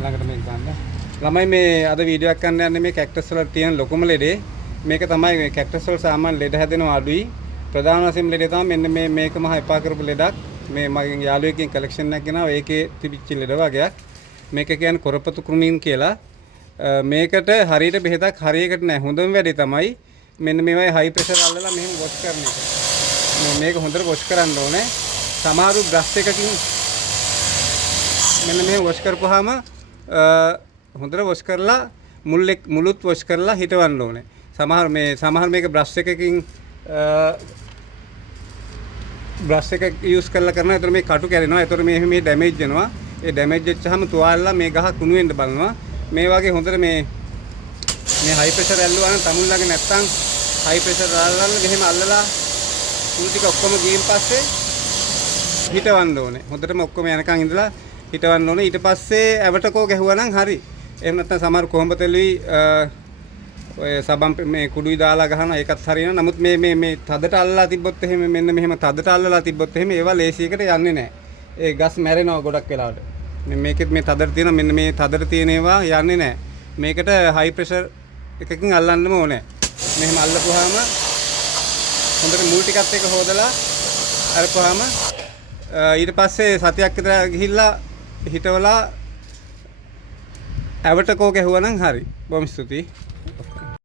ළඟට මේක ගන්න. ළමයි මේ අද වීඩියෝ එකක් ගන්න යන්නේ මේ කැක්ටස් වල තියෙන ලොකුම ලෙඩේ. මේක තමයි මේ කැක්ටස් වල සාමාන්‍ය ලෙඩ හැදෙනවා අඩුයි. ප්‍රධාන වශයෙන් ලෙඩේ තමයි මෙන්න මේක මහ එපා කරපු ලෙඩක්. මේ මගේ යාළුවෙක්ගෙන් කලෙක්ෂන් එකක් ගෙනාවා. ඒකේ තිබිච්ච ලෙඩ වගේක්. මේක කියන්නේ කොරපතු කුරුමින් කියලා. මේකට හරියට බෙහෙතක් හරියකට නැහැ. හොඳම වැඩේ තමයි මෙන්න මේවයි හයි ප්‍රෙෂර් අල්ලලා මෙහෙම වොෂ් කරන එක. මේක හොඳට වොෂ් කරන්න ඕනේ. සමහරු බ්‍රෂ් එකකින් මෙන්න මෙහෙම වොෂ් කරපුවාම හොඳට වොෂ් කරලා මුලුත් වොෂ් කරලා හිටවන්න ඕනේ. සමහර මේක බ්‍රෂ් එකකින් බ්‍රෂ් එක යූස් කරලා කරනවා. ඒතර මේ කටු කැරෙනවා. ඒතර මේ ඩැමේජ් වෙනවා. ඒ ඩැමේජ් වෙච්චාම තුවාලලා මේ ගහ කුණු වෙන්න බලනවා. මේ වගේ හොඳට මේ හයි ප්‍රෙෂර් ඇල්ලුවා නම් තමුන් ළඟ නැත්තම් හයි ප්‍රෙෂර් අල්ලලා මෙහෙම අල්ලලා මුළු ටික ඔක්කොම ගියින් පස්සේ හිටවන්න ඕනේ. හොඳටම ඔක්කොම යනකන් ඉඳලා හිටවන්න ඕනේ. ඊට පස්සේ ඇවටකෝ ගැහුවා නම් හරි. එහෙම නැත්නම් සමහර කොහොඹ තෙලුයි ඔය සබම් මේ කුඩුයි දාලා ගහනවා. ඒකත් හරියනවා. නමුත් මේ තදට අල්ලලා තිබ්බොත් එහෙම මෙන්න මෙහෙම තදට අල්ලලා තිබ්බොත් එහෙම ඒවා ලේසියකට යන්නේ නැහැ. ඒ ගස් මැරෙනවා ගොඩක් වෙලාවට. මේකෙත් මේ තදට තියෙන මෙන්න මේ තදට තියෙන ඒවා යන්නේ නැහැ. මේකට හයි ප්‍රෙෂර් එකකින් අල්ලන්නම ඕනේ. මෙහෙම අල්ලපුවාම හොඳට මුල් ටිකත් එක හොදලා අරපුවාම ඊට පස්සේ සතියක් විතර ගිහිල්ලා හිටවලා ඇවටකෝ ගැහුවා නම් හරි. බොහොම ස්තුතියි.